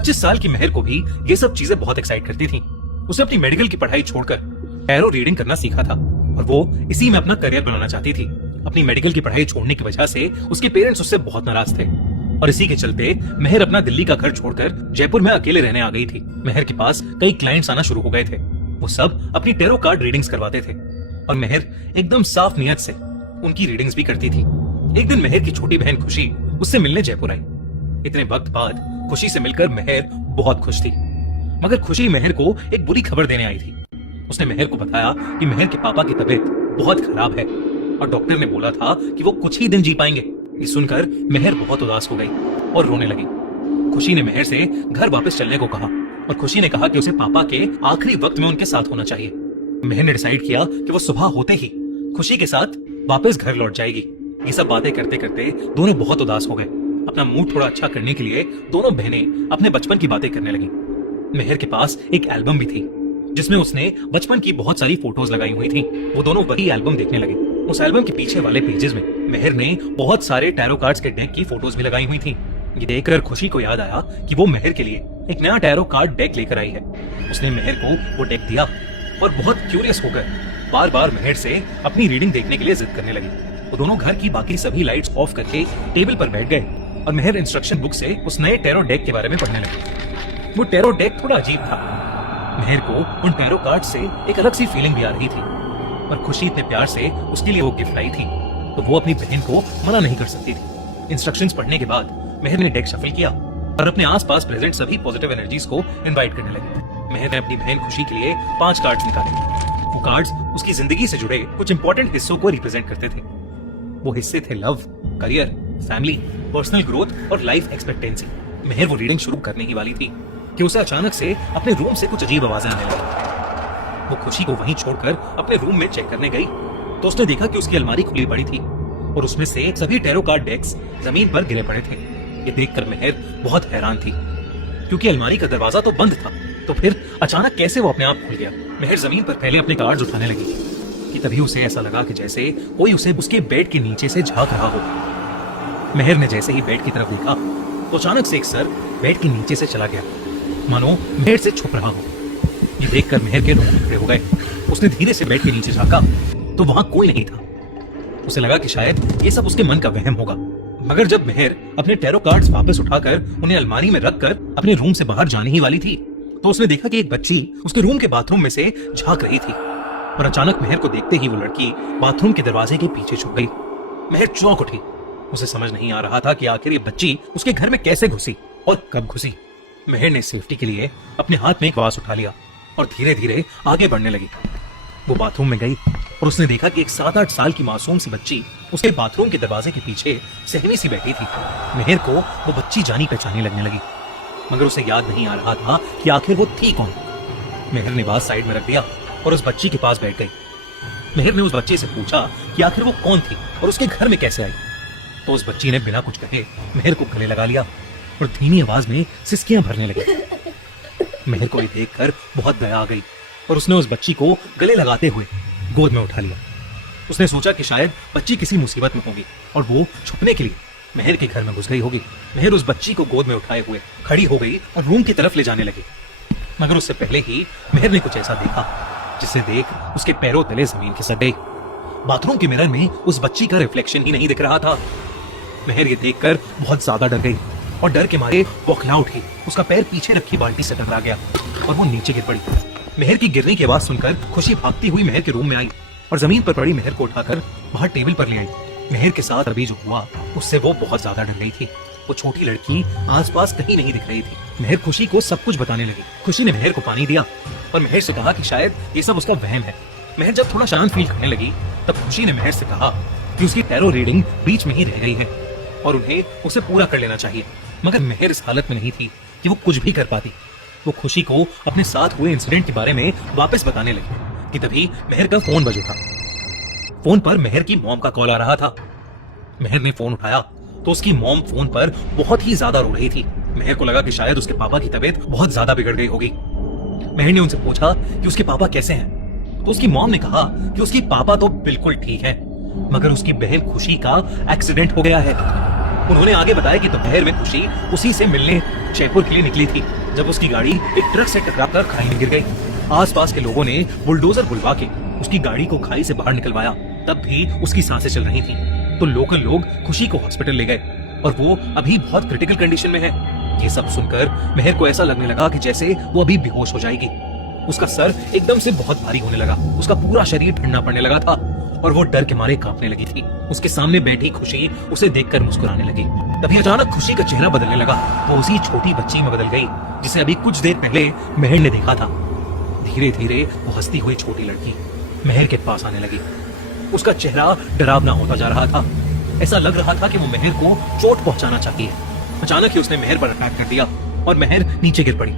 25 साल की मेहर को भी ये सब चीजें बहुत एक्साइट करती थी। उसे अपनी मेडिकल की पढ़ाई छोड़कर टैरो रीडिंग करना सीखा था और वो इसी में अपना करियर बनाना चाहती थी। अपनी मेडिकल की पढ़ाई छोड़ने की वजह से उसके पेरेंट्स उससे बहुत नाराज थे और इसी के चलते मेहर अपना दिल्ली का घर छोड़कर जयपुर में अकेले रहने आ गई थी। मेहर के पास कई क्लाइंट्स आना शुरू हो गए थे। वो सब अपनी टैरो कार्ड रीडिंग्स करवाते थे और मेहर एकदम साफ नियत से उनकी रीडिंग्स भी करती थी। एक दिन मेहर की छोटी बहन खुशी उससे मिलने जयपुर आई। इतने वक्त बाद खुशी से मिलकर मेहर बहुत खुश थी, मगर खुशी मेहर को एक बुरी खबर देने आई थी। उसने मेहर को बताया कि मेहर के पापा की तबीयत बहुत खराब है और डॉक्टर ने बोला था कि वो कुछ ही दिन जी पाएंगे। ये सुनकर मेहर बहुत उदास हो गई और रोने लगी। खुशी ने मेहर से घर वापस चलने को कहा और खुशी ने कहा कि उसे पापा के आखिरी वक्त में उनके साथ होना चाहिए। मेहर ने डिसाइड किया कि वो सुबह होते ही खुशी के साथ वापस घर लौट जाएगी। ये सब बातें करते करते दोनों बहुत उदास हो गए। अपना मूड थोड़ा अच्छा करने के लिए दोनों बहनें अपने बचपन की बातें करने लगी। मेहर के पास एक एल्बम भी थी जिसमें उसने बचपन की बहुत सारी फोटोज लगाई हुई थी। वो दोनों वही एल्बम देखने लगे। उस एल्बम के पीछे वाले पेजेस में मेहर ने बहुत सारे टैरो कार्ड्स के डेक की फोटोज भी लगाई हुई थी। ये देखकर खुशी को याद आया कि वो मेहर के लिए एक नया टैरो कार्ड डेक लेकर आई है। उसने मेहर को वो डेक दिया और बहुत क्यूरियस होकर बार बार मेहर से अपनी रीडिंग देखने के लिए जिद करने लगी। वो दोनों घर की बाकी सभी लाइट्स ऑफ करके टेबल पर बैठ गए और मेहर इंस्ट्रक्शन बुक से उस नए टैरो डेक के बारे में पढ़ने लगी। वो टैरो डेक थोड़ा अजीब था। मेहर को उन टैरो कार्ड से एक अलग सी फीलिंग भी आ रही थी और खुशी इतने प्यार से उसके लिए वो गिफ्ट लाई थी तो वो अपनी बहन को मना नहीं कर सकती थी। इंस्ट्रक्शंस पढ़ने के बाद मेहर ने डेक शफल किया और अपने आसपास प्रेजेंट सभी पॉजिटिव एनर्जीज को इनवाइट करने लगी। मेहर ने अपनी बहन खुशी के लिए 5 कार्ड्स निकाले। वो कार्ड्स उसकी जिंदगी से जुड़े कुछ इंपॉर्टेंट हिस्सों को रिप्रेजेंट करते थे। वो हिस्से थे love, career, family, personal growth और लाइफ एक्सपेक्टेंसी। मेहर वो रीडिंग शुरू करने ही वाली थी कि उसे अचानक से अपने रूम से कुछ अजीब आवाजें आने लगी। वो खुशी को वहीं छोड़कर अपने रूम में चेक करने गई तो उसने देखा कि उसकी अलमारी खुली पड़ी थी और उसमें से सभी टैरो कार्ड डेक्स जमीन पर गिरे पड़े थे। ये देखकर मेहर बहुत हैरान थी क्योंकि अलमारी का दरवाजा तो बंद था, तो फिर अचानक कैसे वो अपने आप खुल गया। मेहर जमीन पर पहले अपने कार्ड्स उठाने लगी कि तभी उसे ऐसा लगा कि जैसे कोई उसे उसके बेड के नीचे से झांक रहा हो। मेहर ने जैसे ही बेड की तरफ देखा तो अचानक से एक सर बेड के नीचे से चला गया, मानो मेहर से छुप रहा हो। ये देखकर मेहर के रोंगटे खड़े हो गए। उसने धीरे से बेड के नीचे झांका तो वहां कोई नहीं था। उसे लगा कि शायद ये सब उसके मन का वहम होगा, मगर जब मेहर अपने टैरो कार्ड्स वापस उठाकर उन्हें अलमारी में रखकर अपने रूम से बाहर जाने ही वाली थी तो उसने देखा कि एक बच्ची उसके रूम के बाथरूम में से झांक रही थी और अचानक मेहर को देखते ही वो लड़की बाथरूम के दरवाजे के पीछे छुप गई। मेहर चौंक उठी। उसे समझ नहीं आ रहा था कि आखिर ये बच्ची उसके घर में कैसे घुसी और कब घुसी। मेहर ने सेफ्टी के लिए अपने हाथ में एक बांस उठा लिया और धीरे धीरे आगे बढ़ने लगी। वो बाथरूम में गई और उसने देखा कि एक 7-8 साल की मासूम सी बच्ची उसके बाथरूम के दरवाजे के पीछे सहमी सी बैठी थी। मेहर को वो बच्ची जानी पहचानी लगने लगी, मगर उसे याद नहीं आ रहा था कि आखिर वो थी कौन। मेहर ने बात साइड में रख दिया और उस बच्ची के पास बैठ गई। मेहर ने उस बच्चे से पूछा कि आखिर वो कौन थी और उसके घर में कैसे आई। तो उस बच्ची ने बिना कुछ कहे मेहर को गले लगा लिया और धीमी आवाज में सिसकियां भरने लगी। मेहर को ये देखकर बहुत दया आ गई और उसने उस बच्ची को गले लगाते हुए गोद में उठा लिया। उसने सोचा कि शायद बच्ची किसी मुसीबत में होगी और वो छुपने के लिए मेहर के घर में घुस गई होगी। मेहर उस बच्ची को गोद में उठाए हुए खड़ी हो गई और रूम की तरफ ले जाने लगी, मगर उससे पहले ही मेहर ने कुछ ऐसा देखा जिसे देख उसके पैरों तले जमीन खिसक गई। बाथरूम के मिरर में उस बच्ची का रिफ्लेक्शन ही नहीं दिख रहा था। मेहर ये देखकर बहुत ज्यादा डर गई और डर के मारे बौखला उठी। उसका पैर पीछे रखी बाल्टी से टकरा गया और वो नीचे गिर पड़ी। मेहर की गिरने की आवाज सुनकर खुशी भागती हुई मेहर के रूम में आई और जमीन पर पड़ी मेहर को उठाकर बाहर टेबल पर ले आई। मेहर के साथ अभी जो हुआ उससे वो बहुत ज्यादा डर गई थी। वो छोटी लड़की आसपास कहीं नहीं दिख रही थी। मेहर खुशी को सब कुछ बताने लगी। खुशी ने मेहर को पानी दिया और मेहर से कहा कि शायद ये सब उसका वहम है। मेहर जब थोड़ा शांत फील करने लगी तब खुशी ने मेहर से कहा कि उसकी टैरो रीडिंग बीच में ही रह गई है और उन्हें उसे पूरा कर लेना चाहिए, मगर मेहर इस हालत में नहीं थी कि वो कुछ भी कर पाती। वो खुशी को अपने साथ हुए इंसिडेंट के बारे में वापस बताने लगी कि तभी मेहर का फोन बज उठा। फोन पर मेहर की मॉम का कॉल आ रहा था। मेहर ने फोन उठाया तो उसकी मॉम फोन पर बहुत ही ज्यादा रो रही थी। मेहर को लगा कि शायद उसके पापा की तबीयत बहुत ज्यादा बिगड़ गई होगी। मेहर ने उनसे पूछा कि उसके पापा कैसे हैं, तो उसकी मॉम ने कहा कि उसकी पापा तो बिल्कुल ठीक है, मगर उसकी बहन खुशी का एक्सीडेंट हो गया है। उन्होंने आगे बताया कि दोपहर में खुशी उसी से मिलने जयपुर के लिए निकली थी जब उसकी गाड़ी एक ट्रक से टकराकर खाई में गिर गई। आसपास के लोगों ने बुलडोजर बुलवा के उसकी गाड़ी को खाई से बाहर निकलवाया, तब भी उसकी सांसें चल रही थी। तो लोकल लोग खुशी को हॉस्पिटल ले गए और वो अभी बहुत क्रिटिकल कंडीशन में है। ये सब सुनकर मेहर को ऐसा लगने लगा कि जैसे वो अभी बेहोश हो जाएगी। उसका सर एकदम से बहुत भारी होने लगा, उसका पूरा शरीर ठंडा पड़ने लगा था और वो डर के मारे कांपने लगी थी। उसके सामने बैठी खुशी उसे देखकर मुस्कुराने लगी। तभी अचानक खुशी का चेहरा बदलने लगा। वो उसी छोटी बच्ची में बदल गई जिसे अभी कुछ देर पहले मेहर ने देखा था। धीरे धीरे वो हंसती हुई छोटी लड़की मेहर के पास आने लगी। उसका चेहरा डरावना होता जा रहा था। ऐसा लग रहा था कि वो मेहर को चोट पहुंचाना चाहती है। अचानक ही उसने मेहर पर अटैक कर दिया और मेहर नीचे गिर पड़ी।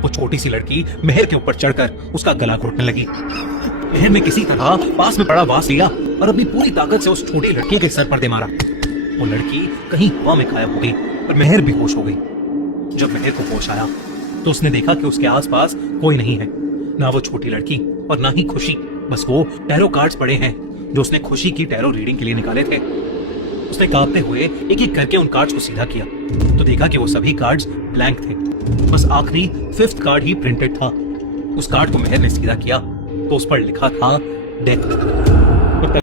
वो छोटी सी लड़की मेहर के ऊपर चढ़कर उसका गला घोटने लगी। मेहर ने किसी तरह पास में पड़ा बांस लिया और अपनी पूरी ताकत से उस छोटी लड़की के सर पर दे मारा। वो लड़की कहीं हवा में गायब हो गई और मेहर बेहोश हो गई। जब मेहर को होश आया तो उसने देखा कि उसके आसपास कोई नहीं है, ना वो छोटी लड़की और ना ही खुशी। बस वो टैरो कार्ड्स पड़े हैं जो उसने खुशी की टैरो रीडिंग के लिए निकाले थे। उसने कांपते हुए एक एक करके उन कार्ड्स को सीधा किया तो देखा कि वो सभी कार्ड्स ब्लैंक थे। बस आखिरी 5th कार्ड ही प्रिंटेड था। उस कार्ड को मेहर ने सीधा किया तो उस पर लिखा था डेथ।